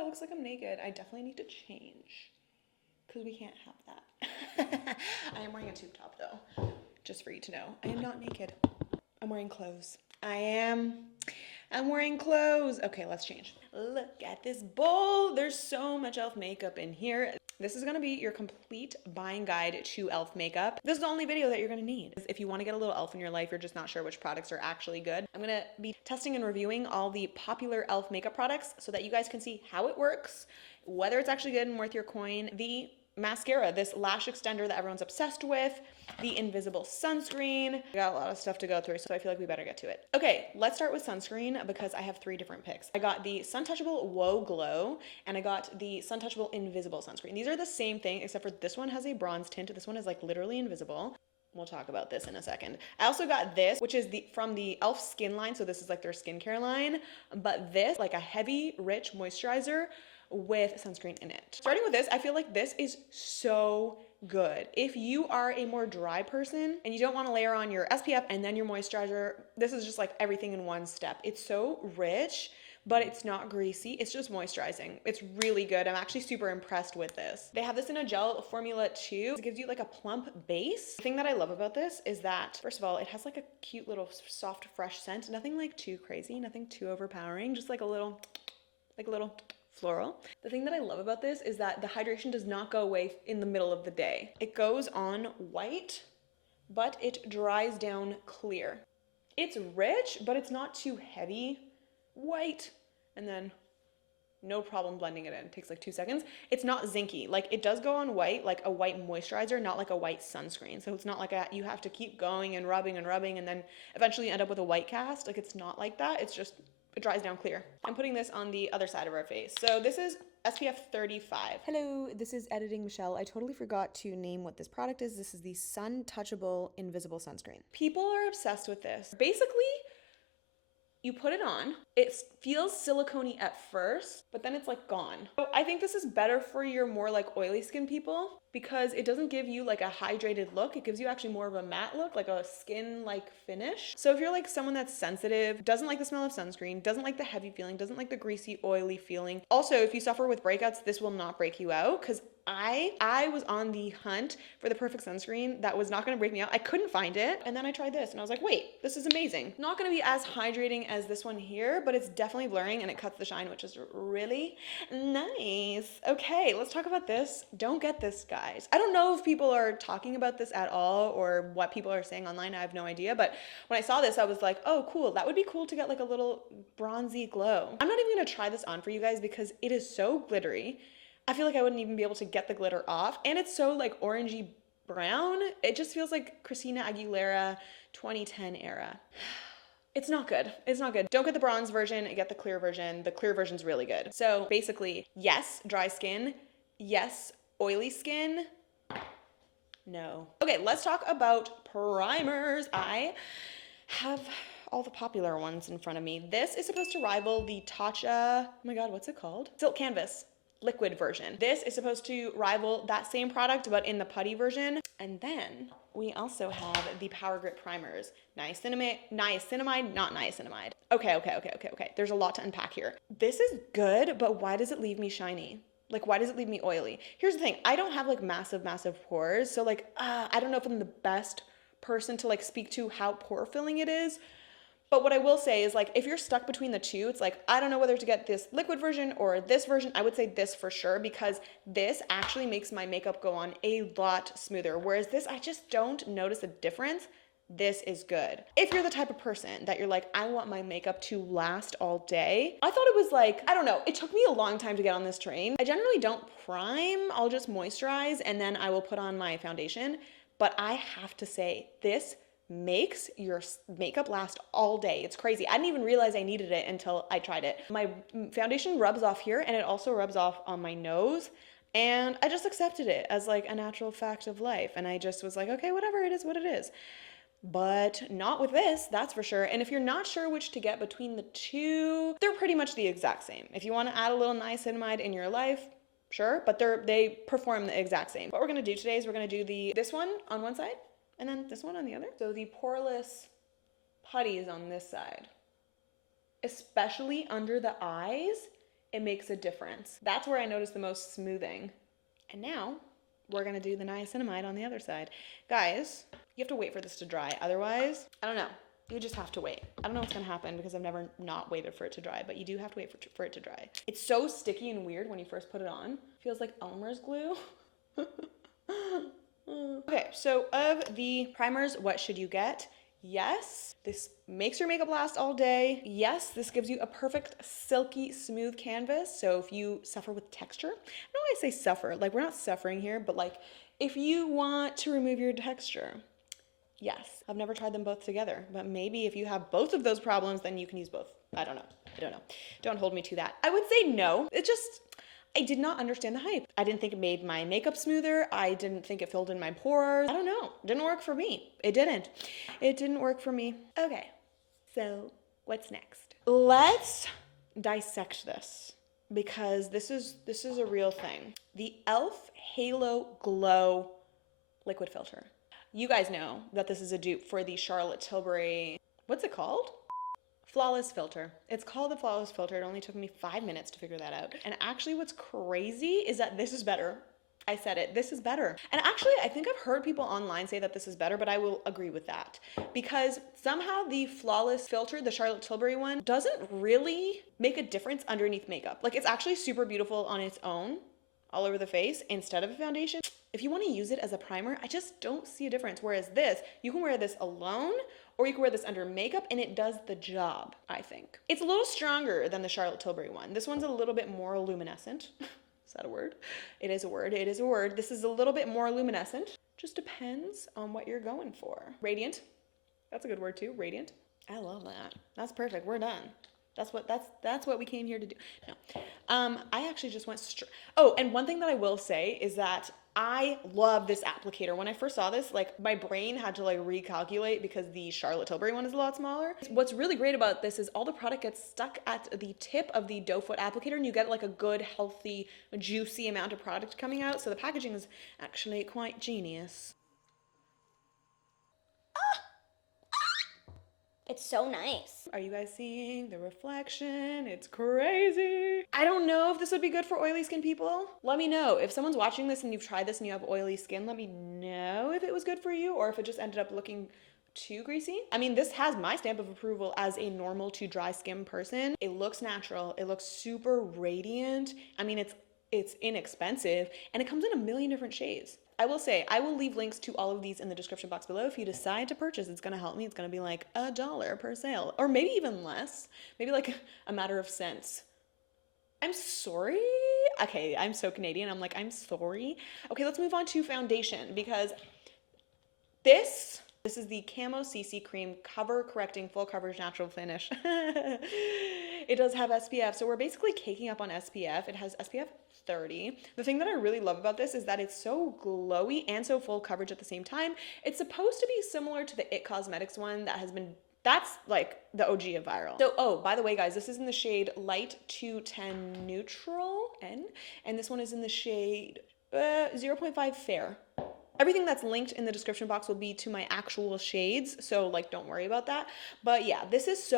it looks like I'm naked. I definitely need to change because we can't have that. I am wearing a tube top though, just for you to know. I am not naked. I'm wearing clothes. I'm wearing clothes. Okay, let's change. Look at this bowl. There's so much e.l.f. makeup in here. This is gonna be your complete buying guide to e.l.f. makeup. This is the only video that you're gonna need. If you wanna get a little e.l.f. in your life, you're just not sure which products are actually good. I'm gonna be testing and reviewing all the popular e.l.f. makeup products so that you guys can see how it works, whether it's actually good and worth your coin. The mascara, this lash extender that everyone's obsessed with, the invisible sunscreen. I got a lot of stuff to go through, so I feel like we better get to it. Okay, let's start with sunscreen because I have 3 different picks. I got the Sun Touchable Whoa Glow and I got the Sun Touchable Invisible Sunscreen. These are the same thing except for this one has a bronze tint. This one is like literally invisible. We'll talk about this in a second. I also got this, which is from the e.l.f. skin line. So this is like their skincare line, but this like a heavy, rich moisturizer with sunscreen in it. Starting with this, I feel like this is so good. If you are a more dry person and you don't want to layer on your SPF and then your moisturizer, this is just like everything in one step. It's so rich, but it's not greasy. It's just moisturizing. It's really good. I'm actually super impressed with this. They have this in a gel formula too. It gives you like a plump base. The thing that I love about this is that, first of all, it has like a cute little soft, fresh scent. Nothing like too crazy, nothing too overpowering, just like a little floral. The thing that I love about this is that the hydration does not go away in the middle of the day. It goes on white, but it dries down clear. It's rich, but it's not too heavy. White, and then no problem blending it in. It takes like 2 seconds. It's not zinky. Like it does go on white, like a white moisturizer, not like a white sunscreen. So it's not like you have to keep going and rubbing and then eventually end up with a white cast. Like it's not like that. It's just, it dries down clear. I'm putting this on the other side of our face. So this is SPF 35. Hello, this is Editing Michelle. I totally forgot to name what this product is. This is the Sun Touchable Invisible Sunscreen. People are obsessed with this. Basically, you put it on, it feels silicone-y at first, but then it's like gone. So I think this is better for your more like oily skin people because it doesn't give you like a hydrated look. It gives you actually more of a matte look, like a skin-like finish. So if you're like someone that's sensitive, doesn't like the smell of sunscreen, doesn't like the heavy feeling, doesn't like the greasy, oily feeling. Also, if you suffer with breakouts, this will not break you out because I was on the hunt for the perfect sunscreen that was not gonna break me out. I couldn't find it. And then I tried this and I was like, wait, this is amazing. Not gonna be as hydrating as this one here, but it's definitely blurring and it cuts the shine, which is really nice. Okay, let's talk about this. Don't get this, guys. I don't know if people are talking about this at all or what people are saying online. I have no idea. But when I saw this, I was like, oh, cool. That would be cool to get like a little bronzy glow. I'm not even gonna try this on for you guys because it is so glittery. I feel like I wouldn't even be able to get the glitter off. And it's so like orangey brown. It just feels like Christina Aguilera 2010 era. It's not good. It's not good. Don't get the bronze version, get the clear version. The clear version's really good. So basically, yes, dry skin. Yes, oily skin. No. Okay, let's talk about primers. I have all the popular ones in front of me. This is supposed to rival the Tatcha, oh my God, what's it called? Silk Canvas liquid version. This is supposed to rival that same product, but in the putty version. And then we also have the Power Grip primers. Niacinamide, not niacinamide. Okay. There's a lot to unpack here. This is good, but why does it leave me shiny? Like, why does it leave me oily? Here's the thing. I don't have like massive pores. So like, I don't know if I'm the best person to like speak to how pore filling it is. But what I will say is like, if you're stuck between the two, it's like, I don't know whether to get this liquid version or this version. I would say this for sure, because this actually makes my makeup go on a lot smoother. Whereas this, I just don't notice a difference. This is good. If you're the type of person that you're like, I want my makeup to last all day. I thought it was like, I don't know. It took me a long time to get on this train. I generally don't prime. I'll just moisturize and then I will put on my foundation. But I have to say, this makes your makeup last all day. It's crazy. I didn't even realize I needed it until I tried it. My foundation rubs off here and it also rubs off on my nose. And I just accepted it as like a natural fact of life. And I just was like, okay, whatever, it is what it is. But not with this, that's for sure. And if you're not sure which to get between the two, they're pretty much the exact same. If you want to add a little niacinamide in your life, sure, but they perform the exact same. What we're gonna do today is we're gonna do this one on one side and then this one on the other. So the poreless putty is on this side. Especially under the eyes, it makes a difference. That's where I notice the most smoothing. And now we're gonna do the niacinamide on the other side. Guys, you have to wait for this to dry. Otherwise, I don't know. You just have to wait. I don't know what's gonna happen because I've never not waited for it to dry, but you do have to wait for it to dry. It's so sticky and weird when you first put it on. Feels like Elmer's glue. Okay, so of the primers, what should you get? Yes, this makes your makeup last all day. Yes, this gives you a perfect silky smooth canvas. So if you suffer with texture, I don't know why I say suffer, like we're not suffering here, but like if you want to remove your texture, yes. I've never tried them both together, but maybe if you have both of those problems, then you can use both. I don't know. Don't hold me to that. I would say no. I did not understand the hype. I didn't think it made my makeup smoother. I didn't think it filled in my pores. I don't know. It didn't work for me. It didn't work for me. Okay, so what's next? Let's dissect this because this is a real thing. The e.l.f. Halo Glow liquid filter. You guys know that this is a dupe for the Charlotte Tilbury, what's it called? Flawless filter. It's called the Flawless filter. It only took me 5 minutes to figure that out. And actually what's crazy is that this is better. I said it, this is better. And actually, I think I've heard people online say that this is better, but I will agree with that. Because somehow the Flawless filter, the Charlotte Tilbury one, doesn't really make a difference underneath makeup. Like it's actually super beautiful on its own, all over the face, instead of a foundation. If you want to use it as a primer, I just don't see a difference. Whereas this, you can wear this alone, or you can wear this under makeup and it does the job, I think. It's a little stronger than the Charlotte Tilbury one. This one's a little bit more luminescent. Is that a word? It is a word, it is a word. This is a little bit more luminescent. Just depends on what you're going for. Radiant, that's a good word too, radiant. I love that. That's perfect, we're done. That's what we came here to do. No, I actually just went straight. Oh, and one thing that I will say is that I love this applicator. When I first saw this, like my brain had to like recalculate because the Charlotte Tilbury one is a lot smaller. What's really great about this is all the product gets stuck at the tip of the doe foot applicator and you get like a good, healthy, juicy amount of product coming out. So the packaging is actually quite genius. It's so nice. Are you guys seeing the reflection? It's crazy. I don't know if this would be good for oily skin people. Let me know. If someone's watching this and you've tried this and you have oily skin, let me know if it was good for you or if it just ended up looking too greasy. I mean, this has my stamp of approval as a normal to dry skin person. It looks natural. It looks super radiant. I mean, it's inexpensive and it comes in a million different shades. I will say, I will leave links to all of these in the description box below. If you decide to purchase, it's gonna help me. It's gonna be like $1 per sale, or maybe even less. Maybe like a matter of cents. I'm sorry. Okay, I'm so Canadian. I'm like, I'm sorry. Okay, let's move on to foundation because this is the Camo CC Cream Cover Correcting Full Coverage Natural Finish. It does have SPF, so we're basically caking up on SPF. It has SPF 30. The thing that I really love about this is that it's so glowy and so full coverage at the same time. It's supposed to be similar to the It Cosmetics one that's like the OG of viral. So, oh, by the way, guys, this is in the shade Light 210 Neutral N, and this one is in the shade 0.5 Fair. Everything that's linked in the description box will be to my actual shades, so like don't worry about that. But yeah, this is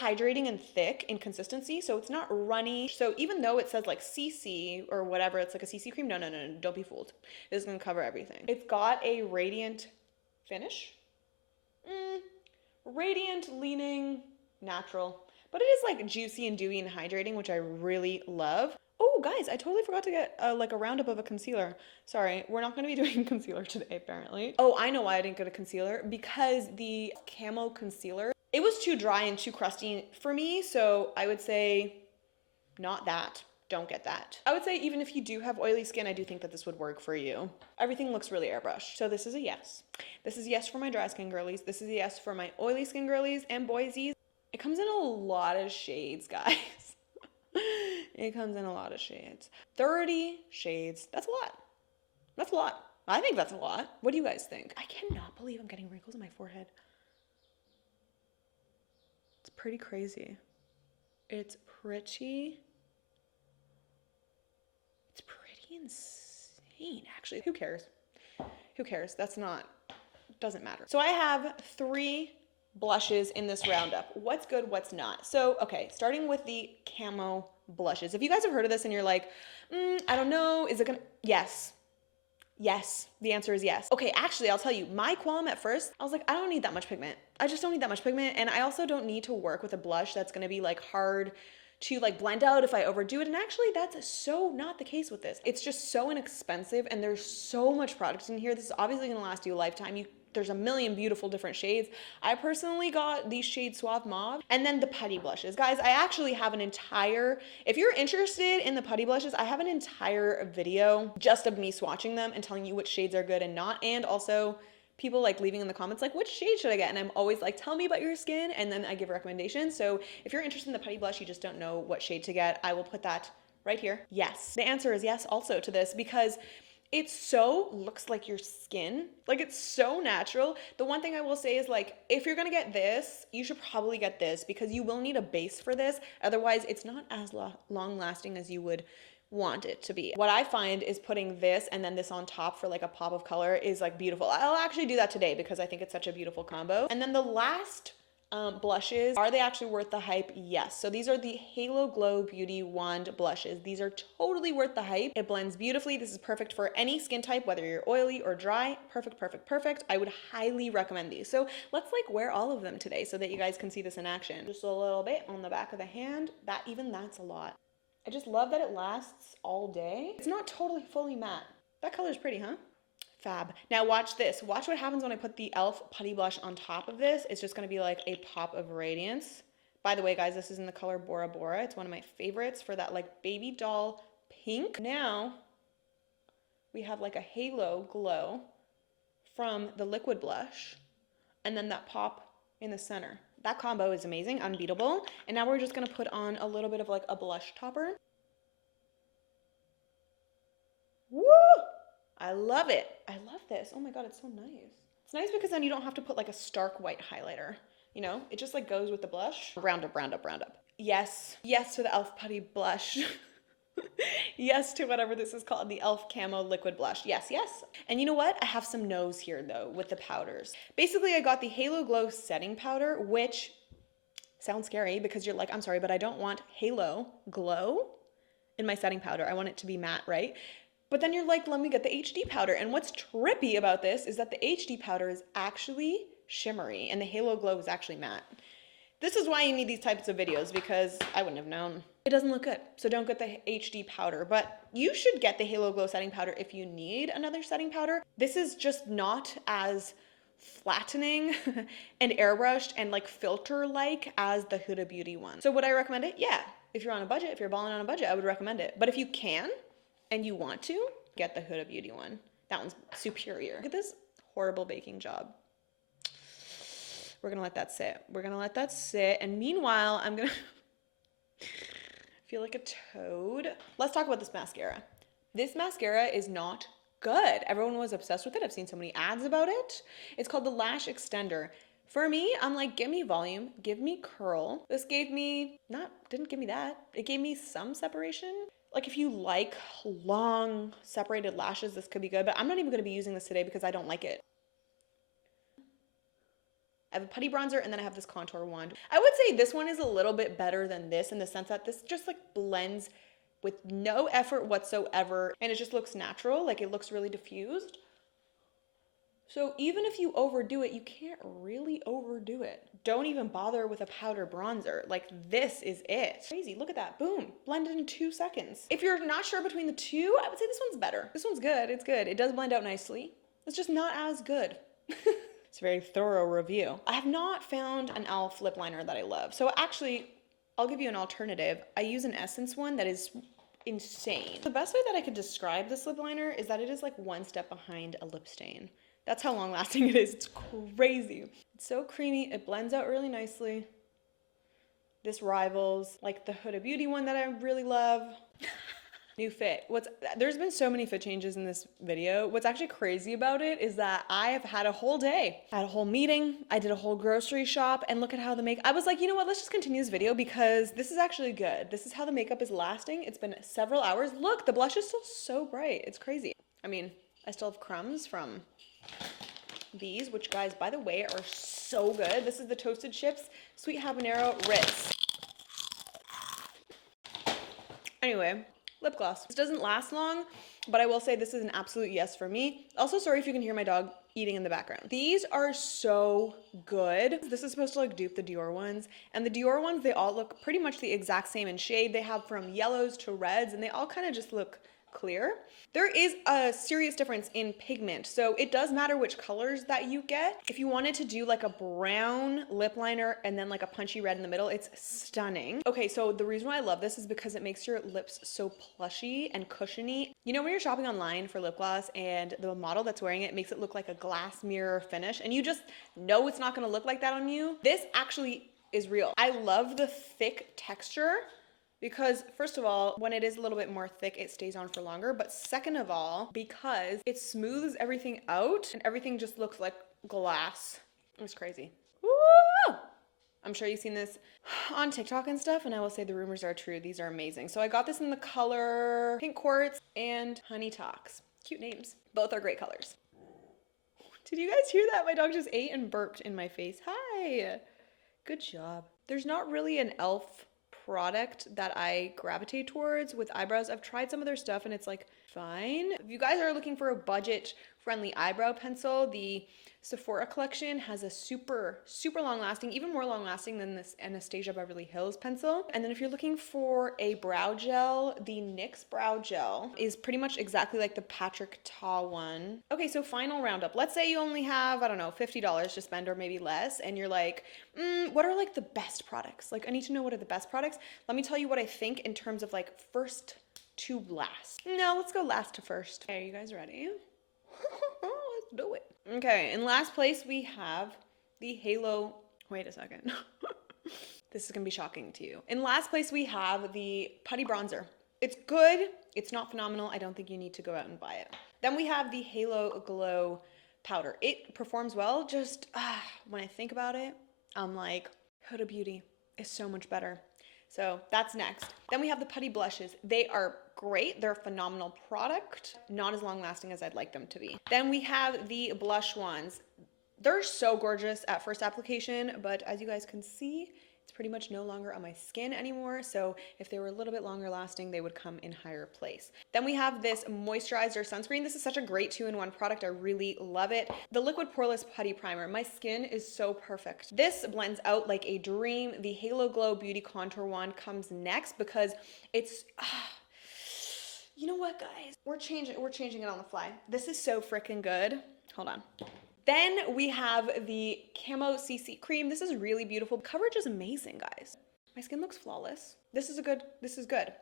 hydrating and thick in consistency, so it's not runny. So even though it says like CC or whatever, it's like a CC cream, no, don't be fooled. This is gonna cover everything. It's got a radiant finish. Radiant, leaning, natural. But it is like juicy and dewy and hydrating, which I really love. Oh, guys, I totally forgot to get like a roundup of a concealer. Sorry, we're not gonna be doing concealer today, apparently. Oh, I know why I didn't get a concealer. Because the Camo concealer, it was too dry and too crusty for me, so I would say not that. Don't get that. I would say even if you do have oily skin, I do think that this would work for you. Everything looks really airbrushed. So this is a yes. This is a yes for my dry skin girlies. This is a yes for my oily skin girlies and boysies. It comes in a lot of shades, guys. It comes in a lot of shades. 30 shades. That's a lot. That's a lot. I think that's a lot. What do you guys think? I cannot believe I'm getting wrinkles on my forehead. It's pretty crazy. It's pretty insane, actually. Who cares? Who cares? Doesn't matter. So I have 3 blushes in this roundup. What's good, what's not. So, okay, starting with the camo blushes. If you guys have heard of this and you're like, I don't know, is it gonna, yes. Yes, the answer is yes. Okay, actually, I'll tell you, my qualm at first, I was like, I don't need that much pigment. I just don't need that much pigment. And I also don't need to work with a blush that's gonna be like hard to like blend out if I overdo it. And actually that's so not the case with this. It's just so inexpensive and there's so much product in here. This is obviously gonna last you a lifetime. There's a million beautiful different shades. I personally got these shades Suave Mauve and then the putty blushes. Guys, I actually have an entire, if you're interested in the putty blushes, I have an entire video just of me swatching them and telling you which shades are good and not. And also people like leaving in the comments like, which shade should I get? And I'm always like, tell me about your skin. And then I give recommendations. So if you're interested in the putty blush, you just don't know what shade to get, I will put that right here. Yes. The answer is yes also to this because it so looks like your skin. Like it's so natural. The one thing I will say is like, if you're gonna get this, you should probably get this because you will need a base for this. Otherwise, it's not as long lasting as you would want it to be. What I find is putting this and then this on top for like a pop of color is like beautiful. I'll actually do that today because I think it's such a beautiful combo. And then the last blushes, are they actually worth the hype? Yes. So these are the Halo Glow Beauty Wand blushes. These are totally worth the hype. It blends beautifully. This is perfect for any skin type, whether you're oily or dry. Perfect, perfect, perfect. I would highly recommend these. So let's like wear all of them today so that you guys can see this in action. Just a little bit on the back of the hand. That's a lot. I just love that it lasts all day. It's not totally fully matte. That color is pretty, huh? Fab. Now watch this. Watch what happens when I put the e.l.f. putty blush on top of this. It's just gonna be like a pop of radiance. By the way, guys, this is in the color Bora Bora. It's one of my favorites for that like baby doll pink. Now we have like a halo glow from the liquid blush and then that pop in the center. That combo is amazing, unbeatable. And now we're just gonna put on a little bit of like a blush topper. Woo! I love it. I love this. Oh my God, it's so nice. It's nice because then you don't have to put like a stark white highlighter, you know? It just like goes with the blush. Round up, round up, round up. Yes. Yes to the e.l.f. putty blush. Yes to whatever this is called, the e.l.f. Camo Liquid Blush. Yes, yes. And you know what? I have some no's here though with the powders. Basically, I got the Halo Glow Setting Powder, which sounds scary because you're like, I'm sorry, but I don't want Halo Glow in my setting powder. I want it to be matte, right? But then you're like, let me get the HD powder. And what's trippy about this is that the HD powder is actually shimmery and the Halo Glow is actually matte. This is why you need these types of videos because I wouldn't have known. It doesn't look good, so don't get the HD powder, but you should get the Halo Glow setting powder if you need another setting powder. This is just not as flattening and airbrushed and like filter-like as the Huda Beauty one. So would I recommend it? Yeah. If you're on a budget, if you're balling on a budget, I would recommend it. But if you can, and you want to, get the Huda Beauty one. That one's superior. Look at this horrible baking job. We're gonna let that sit. We're gonna let that sit. And meanwhile, I'm gonna feel like a toad. Let's talk about this mascara. This mascara is not good. Everyone was obsessed with it. I've seen so many ads about it. It's called the Lash Extender. For me, I'm like, give me volume, give me curl. This gave me, didn't give me that. It gave me some separation. Like if you like long separated lashes, this could be good, but I'm not even gonna be using this today because I don't like it. I have a putty bronzer and then I have this contour wand. I would say this one is a little bit better than this in the sense that this just like blends with no effort whatsoever and it just looks natural, like it looks really diffused. So even if you overdo it, you can't really overdo it. Don't even bother with a powder bronzer. Like this is it. Crazy, look at that, boom. Blended in 2 seconds. If you're not sure between the two, I would say this one's better. This one's good, it's good. It does blend out nicely. It's just not as good. It's a very thorough review. I have not found an e.l.f. lip liner that I love. So actually, I'll give you an alternative. I use an Essence one that is insane. The best way that I could describe this lip liner is that it is like one step behind a lip stain. That's how long lasting it is. It's crazy. It's so creamy. It blends out really nicely. This rivals like the Huda Beauty one that I really love. New fit. There's been so many fit changes in this video. What's actually crazy about it is that I have had a whole day. I had a whole meeting. I did a whole grocery shop and look at how the makeup, I was like, you know what, let's just continue this video because this is actually good. This is how the makeup is lasting. It's been several hours. Look, the blush is still so bright. It's crazy. I mean, I still have crumbs from these, which guys, by the way, are so good. This is the Toasted Chips Sweet Habanero Ritz. Anyway, lip gloss. This doesn't last long, but I will say this is an absolute yes for me. Also, sorry if you can hear my dog eating in the background. These are so good. This is supposed to like dupe the Dior ones. And the Dior ones, they all look pretty much the exact same in shade. They have from yellows to reds, and they all kind of just look clear. There is a serious difference in pigment, so it does matter which colors that you get. If you wanted to do like a brown lip liner and then like a punchy red in the middle, it's stunning. Okay, so the reason why I love this is because it makes your lips so plushy and cushiony. You know when you're shopping online for lip gloss and the model that's wearing it makes it look like a glass mirror finish and you just know it's not gonna look like that on you? This actually is real. I love the thick texture, because first of all, when it is a little bit more thick, it stays on for longer. But second of all, because it smooths everything out and everything just looks like glass. It's crazy. Woo! I'm sure you've seen this on TikTok and stuff, and I will say the rumors are true. These are amazing. So I got this in the color Pink Quartz and Honey Talks. Cute names. Both are great colors. Did you guys hear that? My dog just ate and burped in my face. Hi. Good job. There's not really an e.l.f. product that I gravitate towards with eyebrows. I've tried some of their stuff and it's like fine. If you guys are looking for a budget friendly eyebrow pencil, the Sephora collection has a super long lasting, even more long lasting than this Anastasia Beverly Hills pencil. And then if you're looking for a brow gel, the NYX brow gel is pretty much exactly like the 𝒸𝒾𝒶𝓁𝓈 one. Okay, so final roundup. Let's say you only have, I don't know, $50 to spend or maybe less, and you're like, what are like the best products? Like I need to know what are the best products. Let me tell you what I think in terms of like first to last. No, let's go last to first. Okay, are you guys ready? Let's do it. Okay, in last place we have the Halo, wait a second. This is gonna be shocking to you. In last place we have the Putty bronzer. It's good, it's not phenomenal. I don't think you need to go out and buy it. Then we have the Halo Glow powder. It performs well, just when I think about it, I'm like, Huda Beauty is so much better. So that's next. Then we have the Putty blushes. They are great. They're a phenomenal product. Not as long lasting as I'd like them to be. Then we have the blush ones. They're so gorgeous at first application, but as you guys can see, it's pretty much no longer on my skin anymore. So if they were a little bit longer lasting, they would come in higher place. Then we have this moisturizer sunscreen. This is such a great 2-in-1 product. I really love it. The liquid poreless putty primer. My skin is so perfect. This blends out like a dream. The Halo Glow Beauty Contour one comes next because it's, you know what guys? We're changing it on the fly. This is so freaking good. Hold on. Then we have the Camo CC cream. This is really beautiful. Coverage is amazing, guys. My skin looks flawless. This is good.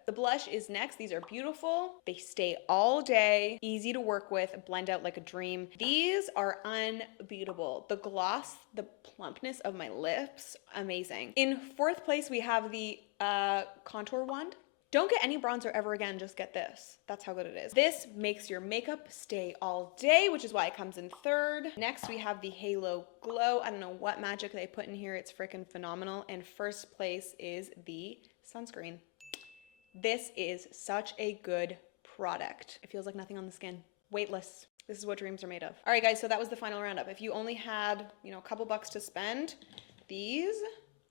The blush is next. These are beautiful. They stay all day, easy to work with, blend out like a dream. These are unbeatable. The gloss, the plumpness of my lips, amazing. In fourth place, we have the contour wand. Don't get any bronzer ever again, just get this. That's how good it is. This makes your makeup stay all day, which is why it comes in third. Next, we have the Halo Glow. I don't know what magic they put in here. It's freaking phenomenal. And first place is the sunscreen. This is such a good product. It feels like nothing on the skin. Weightless. This is what dreams are made of. All right, guys, so that was the final roundup. If you only had, you know, a couple bucks to spend, these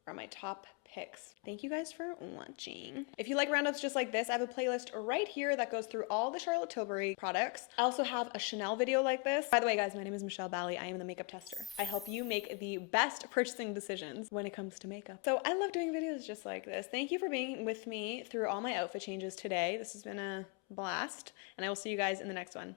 are my top picks. Thank you guys for watching. If you like roundups just like this, I have a playlist right here that goes through all the Charlotte Tilbury products. I also have a Chanel video like this. By the way, guys, my name is Michelle Bali. I am the makeup tester. I help you make the best purchasing decisions when it comes to makeup. So I love doing videos just like this. Thank you for being with me through all my outfit changes today. This has been a blast, and I will see you guys in the next one.